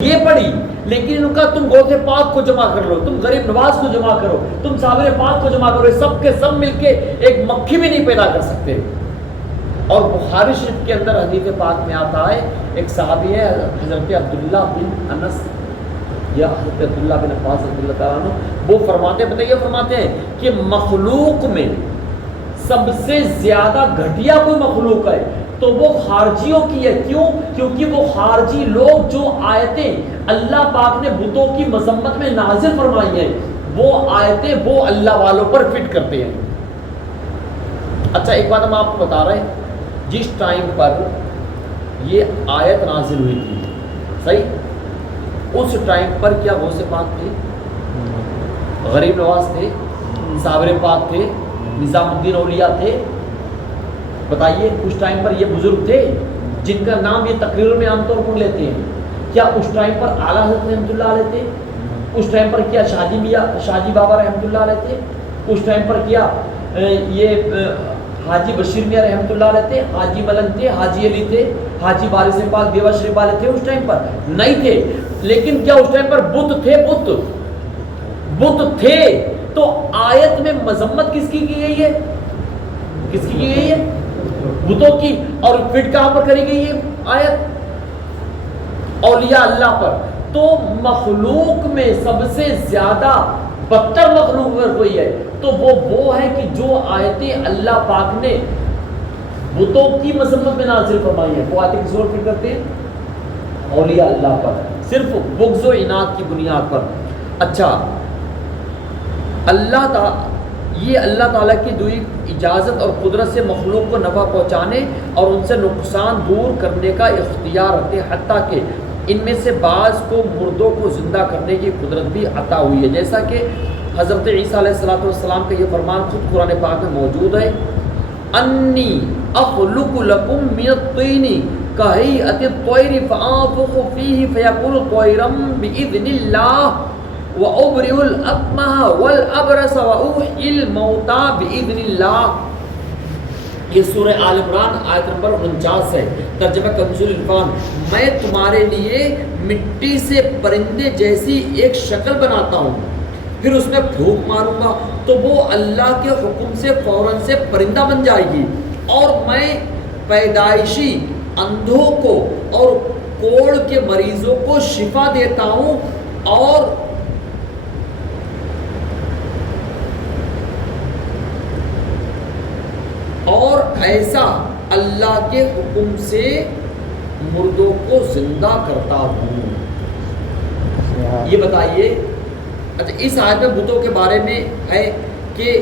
یہ پڑھی، لیکن ان کا تم غوث پاک کو جمع کر لو، تم غریب نواز کو جمع کرو، تم صابر پاک کو جمع کرو، سب کے سب مل کے ایک مکھی بھی نہیں پیدا کر سکتے۔ اور بخاری شریف کے اندر حدیث پاک میں آتا ہے، ایک صحابی ہے حضرت عبداللہ بن انس یا حضرت عبداللہ بن عباس رضی اللہ تعالیٰ عنہ، وہ فرماتے ہیں، بتائیے، فرماتے ہیں کہ مخلوق میں سب سے زیادہ گھٹیا کوئی مخلوق ہے تو وہ خارجیوں کی ہے۔ کیوں؟ کیونکہ وہ خارجی لوگ جو آیتیں اللہ پاک نے بتوں کی مذمت میں نازل فرمائی ہیں، وہ آیتیں وہ اللہ والوں پر فٹ کرتے ہیں۔ اچھا، ایک بات ہم آپ کو بتا رہے ہیں، جس ٹائم پر یہ آیت نازل ہوئی تھی، صحیح، اس ٹائم پر کیا غوث پاک تھے، غریب نواز تھے، صابر پاک تھے، نظام الدین اولیاء تھے؟ بتائیے، اس ٹائم پر یہ بزرگ تھے جن کا نام یہ تقریر میں عام طور پر لیتے ہیں؟ کیا اس ٹائم پر اعلیٰ حضرت رحمۃ اللہ علیہ تھے؟ اس ٹائم پر کیا شاہجی بابا رحمۃ اللہ علیہ تھے؟ اس ٹائم پر کیا یہ حاجی بشیر میاں رحمۃ اللہ علیہ تھے؟ حاجی ملنگ تھے؟ حاجی علی تھے؟ حاجی وارث پاک دیوا شریف والے تھے؟ اس ٹائم پر نہیں تھے۔ لیکن کیا اس ٹائم پر بت تھے؟ بت تھے۔ تو آیت میں مذمت کس کی گئی ہے؟ کس کی کی گئی ہے؟ بتوں کی۔ اور فٹ کہاں پر کری گئی ہے آیت؟ اولیاء اللہ پر۔ تو مخلوق میں سب سے زیادہ بدتر مخلوق اگر کوئی ہے تو وہ ہے کہ جو آیتیں اللہ پاک نے بتوں کی مذمت میں نازل فرمائی ہے، وہ آیتیں کس اور فٹ کرتے ہیں؟ اولیاء اللہ پر، صرف بغض و عناد کی بنیاد پر۔ اچھا، یہ اللہ تعالیٰ کی دوئی اجازت اور قدرت سے مخلوق کو نفع پہنچانے اور ان سے نقصان دور کرنے کا اختیار رکھتے ہیں، حتیٰ کہ ان میں سے بعض کو مردوں کو زندہ کرنے کی قدرت بھی عطا ہوئی ہے، جیسا کہ حضرت عیسیٰ علیہ السلام کا یہ فرمان خود قرآن پاک میں موجود ہے، انی اخلق لکم من الطین کہیئۃ الطیر فانفخ فیہ فیکون طیرا باذن اللہ وَأُبْرِئُ الْأَكْمَحَ وَالْأَبْرَصَ وَأُحْيِي الْمَوْتَىٰ بِإِذْنِ اللَّهِ۔ یہ سورہ آل عمران آیت نمبر 49 ہے، ترجمہ کنز العرفان۔ میں تمہارے لیے مٹی سے پرندے جیسی ایک شکل بناتا ہوں، پھر اس میں پھونک ماروں گا تو وہ اللہ کے حکم سے فوراً سے پرندہ بن جائے گی، اور میں پیدائشی اندھوں کو اور کوڑ کے مریضوں کو شفا دیتا ہوں، اور ایسا اللہ کے حکم سے مردوں کو زندہ کرتا ہوں۔ یہ بتائیے، اچھا، اس آیت میں بتوں کے بارے میں ہے کہ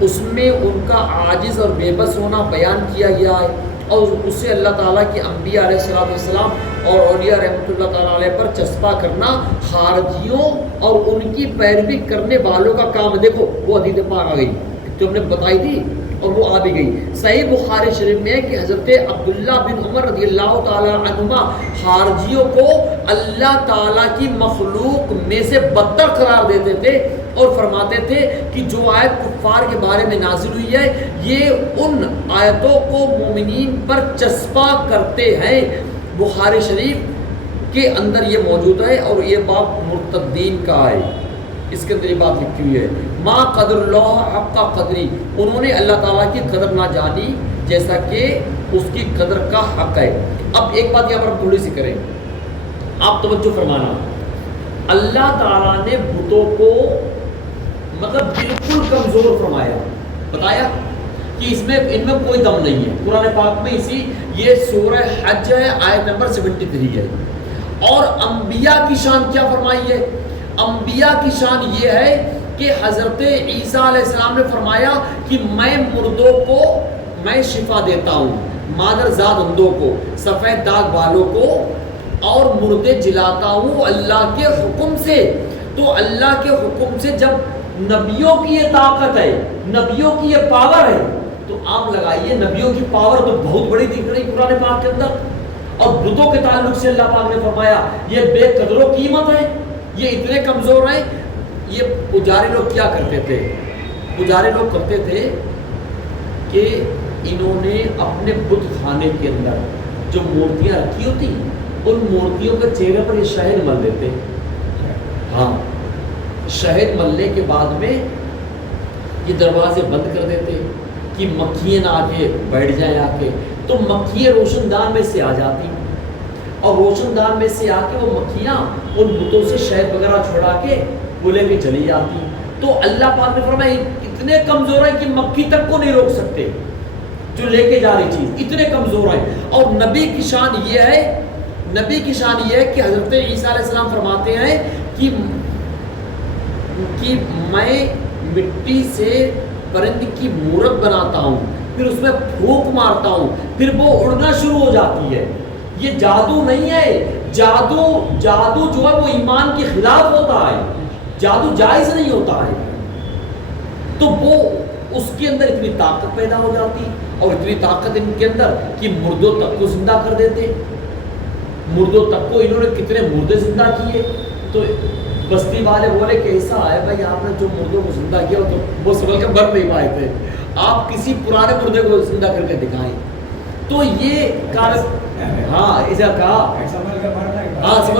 اس میں ان کا عاجز اور بے بس ہونا بیان کیا گیا ہے، اور اس سے اللہ تعالیٰ کے انبیاء علیہ السلام اور اولیاء رحمۃ اللہ تعالیٰ علیہ پر چسپاں کرنا خارجیوں اور ان کی پیروی کرنے والوں کا کام ہے۔ دیکھو، وہ حدیث پاک آ گئی جو ہم نے بتائی تھی، اور وہ آ بھی گئی۔ صحیح بخاری شریف میں ہے کہ حضرت عبداللہ بن عمر رضی اللہ تعالیٰ عنہما خارجیوں کو اللہ تعالیٰ کی مخلوق میں سے بدتر قرار دیتے تھے، اور فرماتے تھے کہ جو آیت کفار کے بارے میں نازل ہوئی ہے، یہ ان آیتوں کو مومنین پر چسپاں کرتے ہیں۔ بخاری شریف کے اندر یہ موجود ہے، اور یہ باب مرتدین کا ہے، اس کے اندر یہ بات لکھی ہوئی ہے، ما قدر اللہ حق قدری، انہوں نے اللہ تعالیٰ کی قدر نہ جانی جیسا کہ اس کی قدر کا حق ہے۔ اب ایک بات یہاں پر ہم تھوڑی سی کریں، آپ توجہ فرمانا، اللہ تعالیٰ نے بتوں کو مطلب بالکل کمزور فرمایا، بتایا کہ ان میں کوئی دم نہیں ہے۔ قرآن پاک میں یہ سورہ حج ہے، آیت نمبر 73 ہے۔ اور انبیاء کی شان کیا فرمائی ہے؟ انبیاء کی شان یہ ہے کہ حضرت عیسیٰ علیہ السلام نے فرمایا کہ میں مردوں کو میں شفا دیتا ہوں، مادر زاد اندھوں کو، سفید داغ والوں کو، اور مردے جلاتا ہوں اللہ کے حکم سے۔ تو اللہ کے حکم سے جب نبیوں کی یہ طاقت ہے، نبیوں کی یہ پاور ہے، تو آپ لگائیے نبیوں کی پاور تو بہت بڑی دکھ رہی قرآن پاک کے اندر۔ اور بتوں کے تعلق سے اللہ پاک نے فرمایا یہ بے قدر و قیمت ہے، یہ اتنے کمزور ہیں۔ یہ پجاری لوگ کیا کرتے تھے؟ پجاری لوگ کرتے تھے کہ انہوں نے اپنے بت خانے کے اندر جو مورتیاں رکھی ہوتی ان مورتیوں کے چہرے پر یہ شہد مل دیتے. ہاں شہد ملنے کے بعد میں یہ دروازے بند کر دیتے کہ مکھیاں نہ آ کے بیٹھ جائیں آ کے. تو مکھیاں روشن دان میں سے آ جاتی اور روشن دان میں سے آ کے وہ مکھیاں ان بتوں سے شہد وغیرہ چھوڑا کے وہ لے کے چلی جاتی. تو اللہ پاک نے فرمایا اتنے کمزور ہیں کہ مکھی تک کو نہیں روک سکتے جو لے کے جا رہی چیز, اتنے کمزور ہیں. اور نبی کی شان یہ ہے کہ حضرت عیسیٰ علیہ السلام فرماتے ہیں کہ میں مٹی سے پرند کی مورت بناتا ہوں, پھر اس میں پھونک مارتا ہوں, پھر وہ اڑنا شروع ہو جاتی ہے. یہ جادو نہیں ہے, جادو جو ہے وہ ایمان کے خلاف ہوتا ہے, جادو جائز نہیں ہوتا ہے. تو وہ اس کے اندر اتنی طاقت پیدا ہو جاتی اور اتنی طاقت ان کے اندر کہ مردوں تک کو زندہ کر دیتے. مردوں تک کو انہوں نے کتنے مردے زندہ کیے. تو بستی والے بولے کہ ایسا ہے بھائی آپ نے جو مردوں کو زندہ کیا تو وہ سنبھل کے مر نہیں پائے تھے, آپ کسی پرانے مردے کو زندہ کر کے دکھائیں. تو یہ ہاں ایسا کہا سنبھل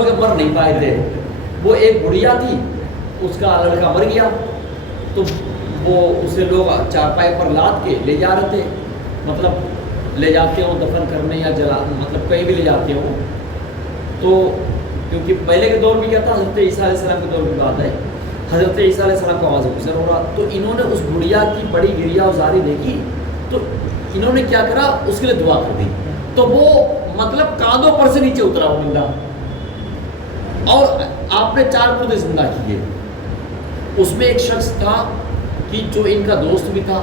کے مر نہیں پائے تھے. وہ ایک بڑھیا تھی, اس کا لڑکا مر گیا تو وہ اسے لوگ چارپائی پر لاد کے لے جا رہے تھے, مطلب لے جاتے ہوں دفن کرنے یا جلا, مطلب کہیں بھی لے جاتے ہوں. تو کیونکہ پہلے کے دور میں کیا تھا, حضرت عیسیٰ علیہ السلام کے دور کی بات ہے, حضرت عیسیٰ علیہ السلام کو آواز گزر ہو رہا, تو انہوں نے اس بڑھیا کی بڑی گریا ازاری دیکھی تو انہوں نے کیا کرا, اس کے لیے دعا کر دی. تو وہ مطلب کاندھوں پر سے نیچے اترا وہ بندہ, اور آپ نے 4 مردے زندہ کیے. اس میں ایک شخص تھا کہ جو ان کا دوست بھی تھا,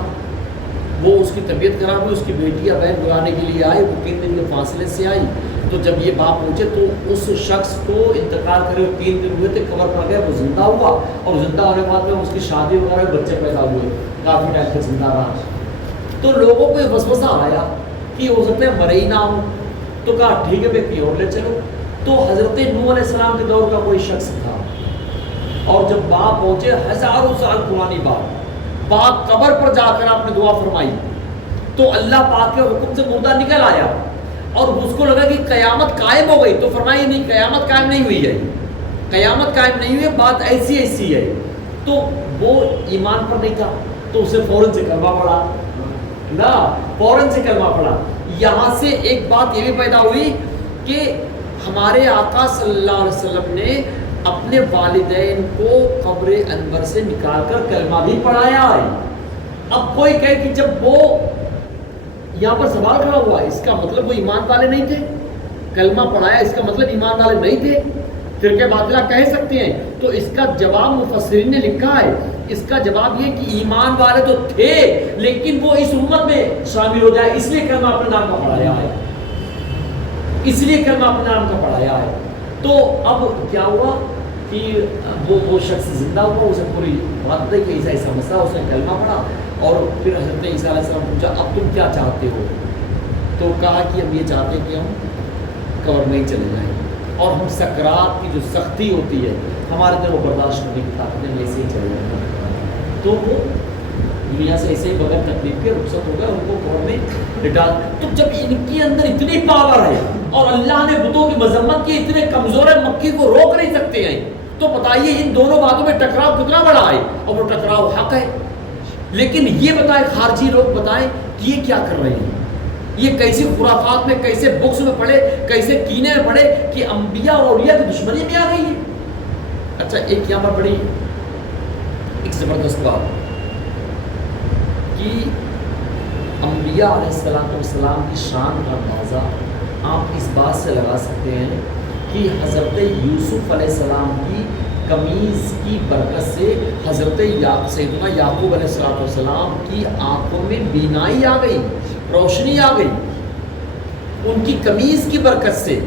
وہ اس کی طبیعت خراب ہوئی, اس کی بیٹی یا بہن بلانے کے لیے آئے, وہ 3 دن کے فاصلے سے آئی. تو جب یہ باپ پہنچے تو اس شخص کو انتقال کرے 3 دن ہوئے تھے, قبر پڑ گیا, وہ زندہ ہوا, اور زندہ ہونے کے بعد میں اس کی شادی وغیرہ بچے پیدا ہوئے, کافی ٹائم تک زندہ رہا. تو لوگوں کو یہ وسوسہ آیا کہ ہو سکتا ہے مرے ہی نہ ہو, تو کہا ٹھیک ہے بھائی اور لے چلو. تو حضرت نوح علیہ السلام کے دور کا کوئی شخص تھا, اور جب باپ پہنچے, ہزاروں سال پرانی بات قبر پر جا کر آپ نے دعا فرمائی تو اللہ پاک کے حکم سے مردہ نکل آیا, اور اس کو لگا کہ قیامت قائم ہو گئی. تو فرمائی نہیں, قیامت قائم نہیں ہوئی ہے, قیامت قائم نہیں ہوئی ہے, بات ایسی ہے. تو وہ ایمان پر نہیں تھا, تو اسے فوراً سے کلمہ پڑھا نا, فوراً سے کلمہ پڑھا. یہاں سے ایک بات یہ بھی پیدا ہوئی کہ ہمارے آقا صلی اللہ علیہ وسلم نے اپنے والدین کو قبر انور سے نکال کر کلمہ بھی پڑھایا ہے. اب کوئی کہے کہ جب وہ یہاں پر سوال کھڑا ہوا, اس کا مطلب وہ ایمان والے نہیں تھے, کلمہ پڑھایا اس کا مطلب ایمان والے نہیں تھے, فرقے باطلہ کہہ سکتے ہیں. تو اس کا جواب مفسرین نے لکھا ہے, اس کا جواب یہ کہ ایمان والے تو تھے لیکن وہ اس امت میں شامل ہو جائے, اس لیے کلمہ اپنے نام کا پڑھایا ہے, اس لیے کلمہ اپنے نام کا پڑھایا ہے. تو اب کیا ہوا کہ وہ شخص زندہ ہوا, اسے پوری بات بتائی کہ ایسا مسئلہ, اس نے کلمہ پڑھا. اور پھر حضرت عیسیٰ علیہ السلام پوچھا اب تم کیا چاہتے ہو, تو کہا کہ ہم یہ چاہتے ہیں کہ ہم قبر میں ہی چلے جائیں, اور ہم سکرات کی جو سختی ہوتی ہے ہمارے اندر وہ برداشت کرنے کی طاقت ہے, ایسے ہی چلے جائیں. تو وہ دنیا سے ایسے ہی بغیر تکلیف کے رخصت ہو گئے, ان کو قبر میں لٹا. تو جب ان کے اندر اتنی پاور ہے اور اللہ نے بتوں کی مذمت کی, اتنے کمزور ہے, مکھی کو روک نہیں سکتے ہیں, تو بتائیے ان دونوں باتوں میں ٹکراؤ کتنا بڑا ہے, اور وہ ٹکراؤ حق ہے. لیکن یہ بتائیں, خارجی لوگ بتائیں کہ یہ کیا کر رہے ہیں, یہ کیسے خرافات میں, کیسے بکس میں پڑے, کیسے کینے میں پڑے کہ انبیاء اور اولیاء کی دشمنی میں آ گئی ہے. اچھا ایک یہاں پر بڑی ایک زبردست بات کہ انبیاء علیہ السلام کی شان کا اندازہ آپ اس بات سے لگا سکتے ہیں کہ حضرت یوسف علیہ السلام کی قمیض کی برکت سے حضرت سیدنا یعقوب علیہ السلام کی آنکھوں میں بینائی آ گئی, روشنی آ گئی, ان کی قمیض کی برکت سے.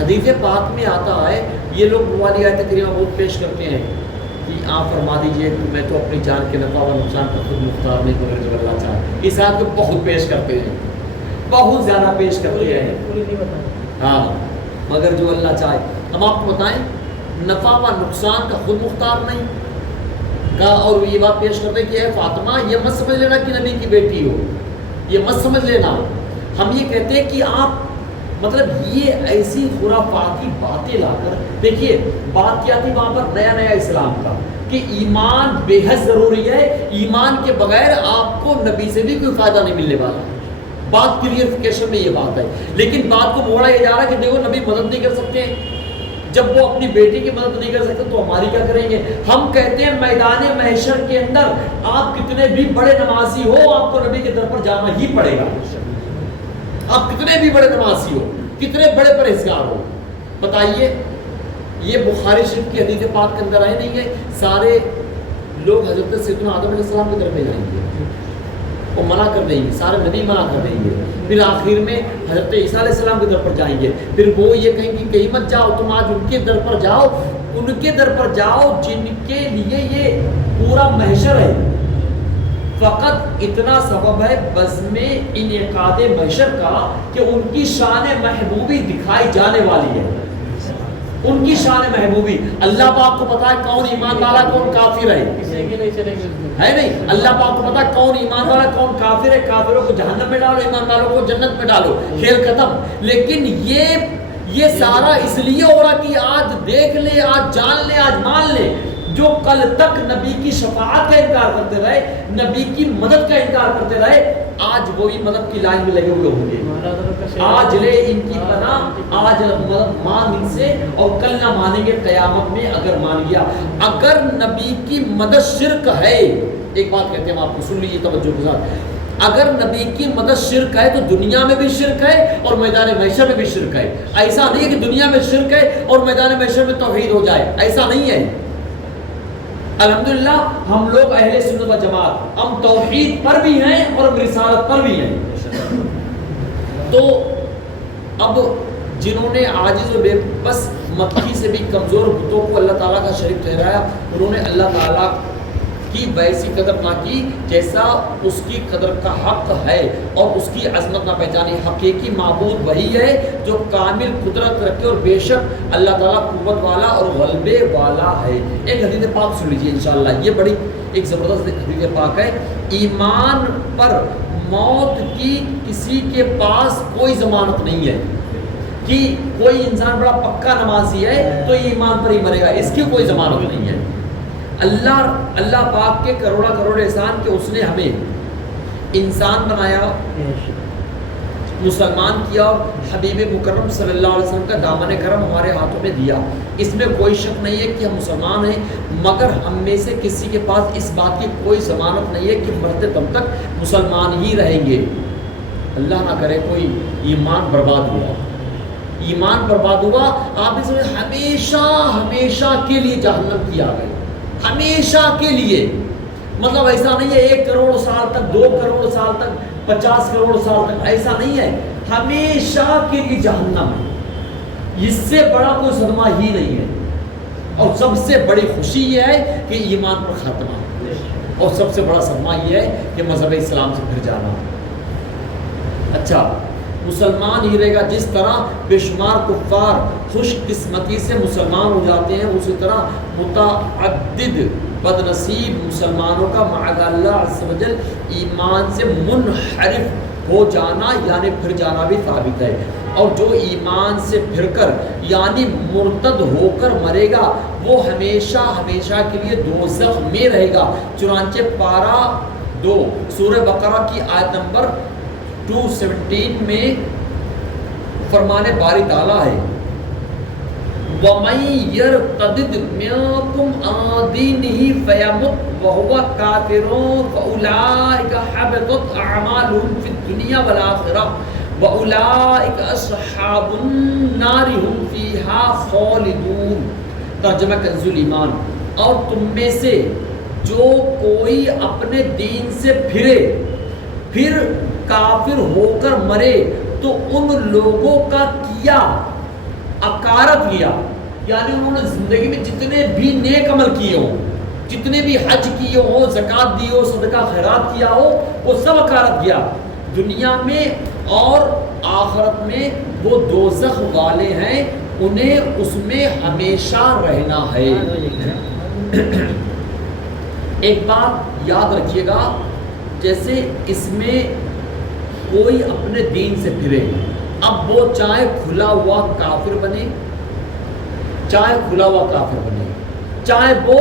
حدیث پاک میں آتا ہے, یہ لوگ والی آیت کریمہ بہت پیش کرتے ہیں کہ آپ فرما دیجئے کہ میں تو اپنی جان کے نفع و نقصان کا خود مختار نہیں, مگر جو اللہ چاہے. اس آیت کو بہت پیش کرتے ہیں, بہت زیادہ پیش کرتے ہیں, ہاں مگر جو اللہ چاہے. ہم آپ کو بتائیں نفع و نقصان کا خود مختار نہیں کا, اور یہ بات پیش کرتے کہ اے فاطمہ یہ مت سمجھ لینا کہ نبی کی بیٹی ہو, یہ مت سمجھ لینا. ہم یہ کہتے ہیں کہ آپ مطلب یہ ایسی خرافاتی باتیں لا کر، دیکھیے بات کیا تھی وہاں پر نیا نیا اسلام کا کہ ایمان بے حد ضروری ہے، ایمان کے بغیر آپ کو نبی سے بھی کوئی فائدہ نہیں ملنے والا. بات کلیئرفیکیشن میں یہ بات ہے. لیکن بات کو موڑا یہ جا رہا ہے کہ دیکھو نبی مدد نہیں کر سکتے ہیں، جب وہ اپنی بیٹی کی مدد نہیں کر سکتے تو ہماری کیا کریں گے؟ ہم کہتے ہیں میدان محشر کے اندر آپ کتنے بھی بڑے نمازی ہو، آپ کو نبی کے در پر جانا ہی پڑے گا. آپ کتنے بھی بڑے نمازی ہو، کتنے بڑے پرہیزگار ہو، بتائیے. یہ بخاری شریف کی حدیث پاک کے اندر آئے نہیں ہے سارے لوگ حضرت سیدنا آدم علیہ السلام کی طرف جائیں گے، وہ منع کر دیں گے، سارے نبی منع کر دیں گے. پھر آخر میں حضرت عیسیٰ علیہ السلام کی در پر جائیں گے، پھر وہ یہ کہیں گے کہیں مت جاؤ، تم آج ان کے در پر جاؤ، ان کے در پر جاؤ جن کے لیے یہ پورا محشر ہے. فقط اتنا سبب ہے بزم انعقاد محشر کا کہ ان کی شان محبوبی دکھائی جانے والی ہے. ان کی شان محبوبی اللہ پاک کو پتا ہے کون ایمان والا کون کافر ہے نہیں. اللہ پاک کو پتا ہے کون ایمان والا کون کافر ہے. کافروں کو جہنم میں ڈالو، ایمان والوں کو جنت میں ڈالو، کھیل ختم. لیکن یہ سارا اس لیے ہو رہا کہ آج دیکھ لے، آج جان لے، آج مان لے. جو کل تک نبی کی شفاعت کا انکار کرتے رہے، نبی کی مدد کا انکار کرتے رہے، آج وہی مدد کی لائن میں لگے ہوئے ہوں گے. آج لے ان کی پناہ، آج مدد مان ان سے، اور کل نہ مانیں گے قیامت میں اگر مان گیا. اگر نبی کی مدد شرک ہے، ایک بات کہتے ہیں آپ کو سن لیجیے توجہ کے ساتھ، اگر نبی کی مدد شرک ہے تو دنیا میں بھی شرک ہے اور میدان محشر میں بھی شرک ہے. ایسا نہیں ہے کہ دنیا میں شرک ہے اور میدان محشر میں توحید ہو جائے، ایسا نہیں ہے. الحمدللہ ہم لوگ اہل سنت و جماعت، ہم توحید پر بھی ہیں اور ہم رسالت پر بھی ہیں. تو اب جنہوں نے عاجز و بے بس مکھی سے بھی کمزور بتوں کو اللہ تعالیٰ کا شریک ٹھہرایا، انہوں نے اللہ تعالیٰ کی ویسی قدر نہ کی جیسا اس کی قدر کا حق ہے، اور اس کی عظمت نہ پہچانی. حقیقی معبود وہی ہے جو کامل قدرت رکھے، اور بے شک اللہ تعالیٰ قوت والا اور غلبے والا ہے. ایک حدیث پاک سن لیجیے انشاءاللہ، یہ بڑی ایک زبردست حدیث پاک ہے. ایمان پر موت کی کسی کے پاس کوئی ضمانت نہیں ہے کہ کوئی انسان بڑا پکا نمازی ہے تو یہ ایمان پر ہی مرے گا، اس کی کوئی ضمانت نہیں ہے. اللہ پاک کے کروڑا کروڑ احسان کہ اس نے ہمیں انسان بنایا، مسلمان کیا، اور حبیب مکرم صلی اللہ علیہ وسلم کا دامن کرم ہمارے ہاتھوں میں دیا. اس میں کوئی شک نہیں ہے کہ ہم مسلمان ہیں، مگر ہم میں سے کسی کے پاس اس بات کی کوئی ضمانت نہیں ہے کہ مرتے دم تک مسلمان ہی رہیں گے. اللہ نہ کرے کوئی ایمان برباد ہوا، ایمان برباد ہوا، آپ اس میں ہمیشہ ہمیشہ کے لیے جہنم کی آ گئی، ہمیشہ کے لیے. مطلب ایسا نہیں ہے 1 کروڑ سال تک، 2 کروڑ سال تک، 50 کروڑ سال تک، ایسا نہیں ہے. ہمیشہ کے لیے جہنم ہے. اس سے بڑا کوئی صدمہ ہی نہیں ہے. اور سب سے بڑی خوشی یہ ہے کہ ایمان پر خاتمہ، اور سب سے بڑا صدمہ یہ ہے کہ مذہب اسلام سے پھر جانا. اچھا مسلمان ہی رہے گا. جس طرح بے شمار کفار خوش قسمتی سے مسلمان ہو جاتے ہیں، اسی طرح متعدد بد نصیب مسلمانوں کا معاذ اللہ عز و جل ایمان سے منحرف ہو جانا یعنی پھر جانا بھی ثابت ہے. اور جو ایمان سے پھر کر یعنی مرتد ہو کر مرے گا وہ ہمیشہ ہمیشہ کے لیے دوزخ میں رہے گا. چنانچہ پارہ 2 سورہ بقرہ کی آیت نمبر 217 میں فرمان باری تعالیٰ ہے، وَمَن يَرْتَدِدْ مِنكُمْ عَن دِينِهِ فَيَمُتْ وَهُوَ كَافِرٌ فَأُولَٰئِكَ حَبِطَتْ أَعْمَالُهُمْ فِي الدُّنْيَا وَالْآخِرَةِ وَأُولَٰئِكَ أَصْحَابُ النَّارِ هُمْ فِيهَا خَالِدُونَ. ترجمہ کنز الایمان. اور تم میں سے جو کوئی اپنے دین سے پھر کافر ہو کر مرے تو ان لوگوں کا کیا اکارت لیا، یعنی انہوں نے زندگی میں جتنے بھی نیک عمل کیے ہوں، جتنے بھی حج کیے ہو، زکوٰۃ دی ہو، صدقہ خیرات کیا ہو، وہ سب اکارت کیا دنیا میں اور آخرت میں. وہ دوزخ والے ہیں، انہیں اس میں ہمیشہ رہنا ہے. ایک بات یاد رکھیے گا، جیسے اس میں کوئی اپنے دین سے پھرے اب وہ چاہے کھلا ہوا کافر بنے، چاہے کھلا ہوا کافر بنے، چاہے وہ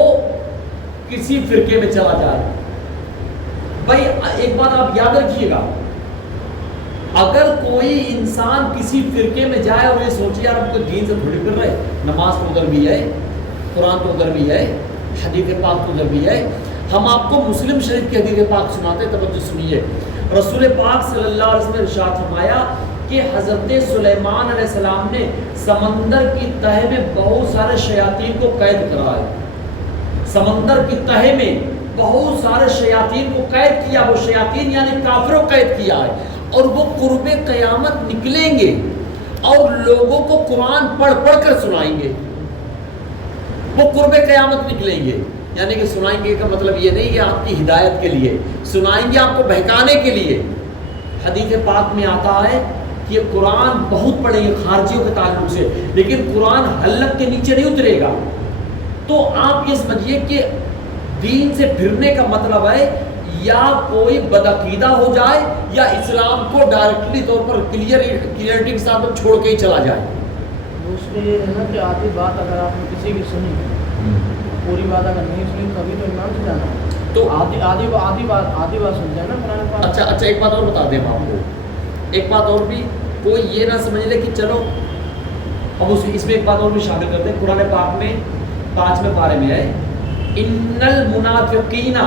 کسی فرقے میں چلا جائے. بھائی ایک بات آپ یاد رکھیے گا، اگر کوئی انسان کسی فرقے میں جائے اور یہ سوچے یار ہم تو دین سے تھوڑی کر رہے، نماز تو ادھر بھی ہے، قرآن تو ادھر بھی ہے، حدیث پاک تو ادھر بھی ہے. ہم آپ کو مسلم شریف کی حدیث پاک سناتے، توجہ سنیے. رسول پاک صلی اللہ علیہ وسلم نے ارشاد فرمایا کہ حضرت سلیمان علیہ السلام نے سمندر کی تہہ میں بہت سارے شیاطین کو قید کرا ہے. سمندر کی تہہ میں بہت سارے شیاطین کو قید کیا. وہ شیاطین یعنی کافروں کو قید کیا ہے، اور وہ قرب قیامت نکلیں گے اور لوگوں کو قرآن پڑھ پڑھ کر سنائیں گے. وہ قرب قیامت نکلیں گے، یعنی کہ سنائیں گے کا مطلب یہ نہیں کہ آپ کی ہدایت کے لیے، سنائیں گے آپ کو بہکانے کے لیے. حدیث پاک میں آتا ہے کہ قرآن بہت پڑھیں گے خارجیوں کے تعلق سے، لیکن قرآن حلق کے نیچے نہیں اترے گا. تو آپ یہ سمجھیے کہ دین سے پھرنے کا مطلب ہے یا کوئی بدعقیدہ ہو جائے یا اسلام کو ڈائریکٹلی طور پر کلیئرٹی کے ساتھ چھوڑ کے ہی چلا جائے. اس میں یہ ہے نا کہ آدھی بات اگر آپ نے کسی کی سنی، پوری بات اگر نہیں سنی کبھی تو ایمان سے جانا، تو آدھی بات سن جائے نا قرآن پاک. اچھا ایک بات اور بتا دیں آپ کو، ایک بات اور بھی، کوئی یہ نہ سمجھ لے کہ چلو اب اس میں ایک بات اور بھی شامل کرتے ہیں. قرآن پاک میں 5ویں پارے میں ہے ان المنافقین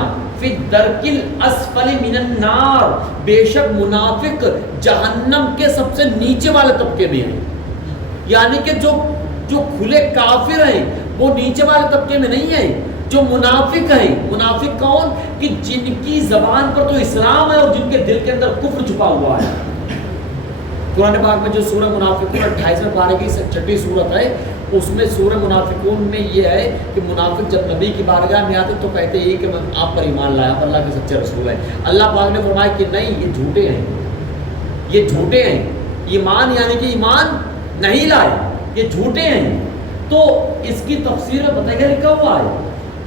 فی الدرک الاسفل من النار، بے شک منافق جہنم کے سب سے نیچے والے طبقے میں ہیں. یعنی کہ جو کھلے کافر ہیں وہ نیچے والے طبقے میں نہیں ہیں. جو منافق ہیں، منافق کون؟ کہ جن کی زبان پر تو اسلام ہے اور جن کے دل کے اندر کفر چھپا ہوا ہے. قرآن پاک میں جو سورہ منافقون 28ویں پارے کی 6ٹھی سورت ہے، اس میں سورہ منافقون میں یہ ہے کہ منافق جب نبی کی بارگاہ میں آتے تو کہتے ہیں کہ میں آپ پر ایمان لایا، آپ اللہ کے سچے رسول ہیں. اللہ پاک نے فرمایا کہ نہیں، یہ جھوٹے ہیں، یہ جھوٹے ہیں. ایمان یعنی کہ ایمان نہیں لائے، یہ جھوٹے ہیں. تو اس کی تفسیر میں پتہ کیا لکھا ہوا ہے؟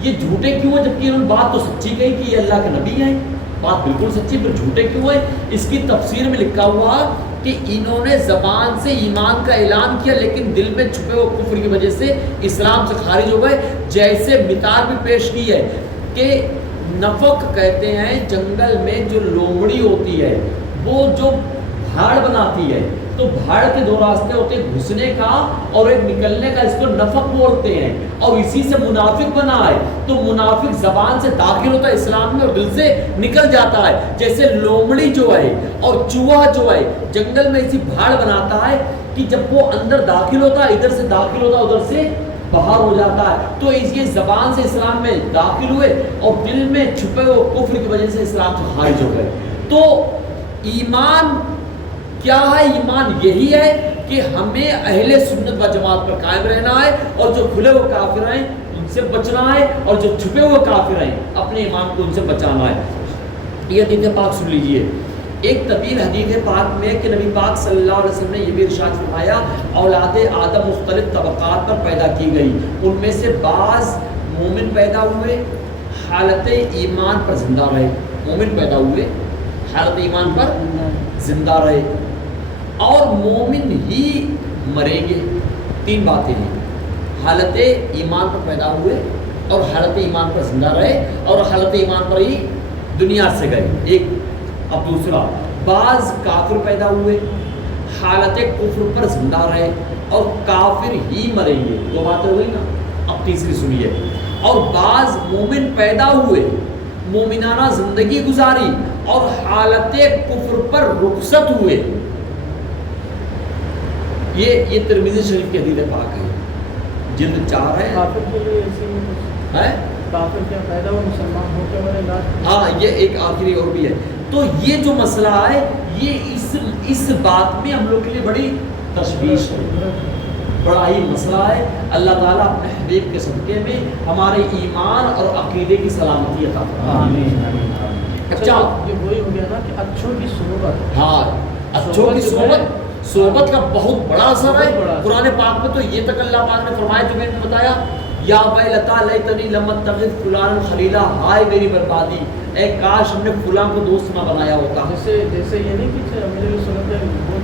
یہ جھوٹے کیوں ہیں جبکہ انہوں نے بات تو سچی کہی کہ یہ اللہ کے نبی ہیں، بات بالکل سچی، پھر جھوٹے کیوں ہیں؟ اس کی تفسیر میں لکھا ہوا کہ انہوں نے زبان سے ایمان کا اعلان کیا لیکن دل میں چھپے ہوئے کفر کی وجہ سے اسلام سے خارج ہو گئے. جیسے مثال بھی پیش کی ہے کہ نفق کہتے ہیں جنگل میں جو لومڑی ہوتی ہے وہ جو بھاڑ بناتی ہے، تو بھاڑ کے 2 راستے ہوتے ہیں، گھسنے کا اور ایک نکلنے کا، اس کو نفق بولتے ہیں. اور اسی سے منافق بنا ہے. تو منافق زبان سے داخل ہوتا ہے اسلام میں اور دل سے نکل جاتا ہے. جیسے لومڑی جو ہے اور چوہا جو ہے جنگل میں ایسی بھاڑ بناتا ہے کہ جب وہ اندر داخل ہوتا ہے، ادھر سے داخل ہوتا ہے ادھر سے باہر ہو جاتا ہے. تو یہ زبان سے اسلام میں داخل ہوئے اور دل میں چھپے ہوئے کفر کی وجہ سے اسلام سے خارج ہو گئے. تو ایمان کیا ہے؟ ایمان یہی ہے کہ ہمیں اہل سنت و جماعت پر قائم رہنا ہے اور جو کھلے ہوئے کافر ہیں ان سے بچنا ہے اور جو چھپے ہوئے کافر ہیں اپنے ایمان کو ان سے بچانا ہے. یہ حدیث پاک سن لیجئے. ایک طویل حدیث پاک میں کہ نبی پاک صلی اللہ علیہ وسلم نے یہ بھی ارشاد فرمایا اولاد آدم مختلف طبقات پر پیدا کی گئی، ان میں سے بعض مومن پیدا ہوئے حالت ایمان پر زندہ رہے. مومن پیدا ہوئے حالت ایمان پر زندہ رہے اور مومن ہی مریں گے. 3 باتیں ہیں، حالت ایمان پر پیدا ہوئے اور حالت ایمان پر زندہ رہے اور حالت ایمان پر ہی دنیا سے گئے. ایک. اب دوسرا، بعض کافر پیدا ہوئے حالت کفر پر زندہ رہے اور کافر ہی مریں گے. 2 باتیں ہوئی نا. اب تیسری سنیے. اور بعض مومن پیدا ہوئے، مومنانہ زندگی گزاری اور حالت کفر پر رخصت ہوئے. یہ ترمذی شریف کی حدیث پاک ہے، جلد 4 ہے. کافر کے لیے ایسی ہے، کافر کیا پیدا ہوا مسلمان ہو کے مرے گا. ہاں، یہ ایک آخری اور بھی ہے. تو یہ جو مسئلہ ہے یہ اس بات میں ہم لوگ کے لیے بڑی تشویش ہے، بڑا ہی مسئلہ ہے. اللہ تعالیٰ اپنے حبیب کے صدقے میں ہمارے ایمان اور عقیدے کی سلامتی عطا فرمائے. اچھا، یہ وہی ہو گیا نا کہ اچھوں کی صحبت. ہاں، اچھوں کی صحبت کا بہت بڑا اثر ہے. قرآن پاک میں تو یہ تک اللہ پاک نے فرمایا جو میں نے بتایا، یا ویلتا لیتنی لم اتخذ فلانا خلیلا، ہائے میری بربادی، اے کاش ہم نے فلاں کو دوست نہ بنایا ہوتا. جیسے یہ نہیں کہ میرے سنت ہے بہت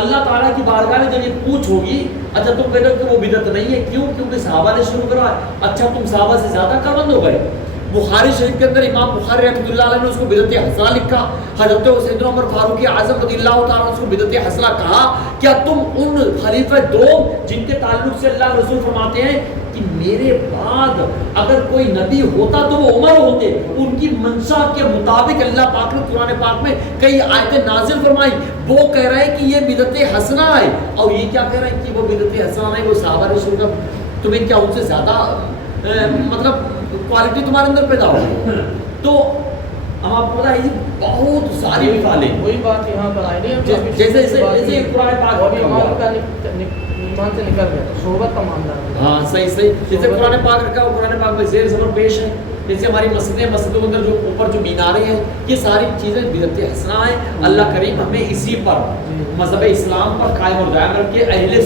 اللہ تعالیٰ کی بارگاہ میں جب یہ پوچھ ہوگی اچھا تم کہتے ہو کہ وہ بدعت نہیں ہے، کیوں؟ کیونکہ صحابہ نے شروع کرا ہے، اچھا تم صحابہ سے زیادہ کارمند ہو گئے۔ بخاری شریف کے اندر امام بخاری رحمۃ اللہ علیہ نے اس کو بدعت حسنہ لکھا، حضرت سیدنا عمر فاروق اعظم رضی اللہ تعالیٰ اس کو بدعت حسنہ کہا۔ کیا تم ان خلیفہ دوم جن کے تعلق سے اللہ رسول فرماتے ہیں کہ میرے بعد اگر کوئی نبی ہوتا تو وہ عمر ہوتے، ان کی منشا کے مطابق اللہ پاک نے قرآن پاک میں کئی آیتیں نازل فرمائی، وہ کہہ رہے ہیں کہ یہ بدعت حسنہ ہے، اور یہ کیا کہہ رہے ہیں کہ وہ بدعت حسنہ ہے، وہ صحابہ رسول کا تمہیں کیا ان سے زیادہ مطلب کوالٹی تمہارے اندر پیدا ہو گئی؟ تو ہم آپ کو پتا ہے بہت ساری مثالیں، وہی بات یہاں پر آئی نہیں، جیسے قرآن پاک ایمان سے نکل گیا تو صحبت کا معاملہ ہے۔ ہاں صحیح جیسے قرآن پاک رکھا ہو، قرآن پاک میں زیر زبر پیش ہے، جیسے ہماری مسجدوں کے اندر جو اوپر جو مینارے ہیں، یہ ساری چیزیں بدعت حسنہ ہیں۔ اللہ کریم ہمیں اسی پر مذہب اسلام پر قائم اور دائم رکھے، اہل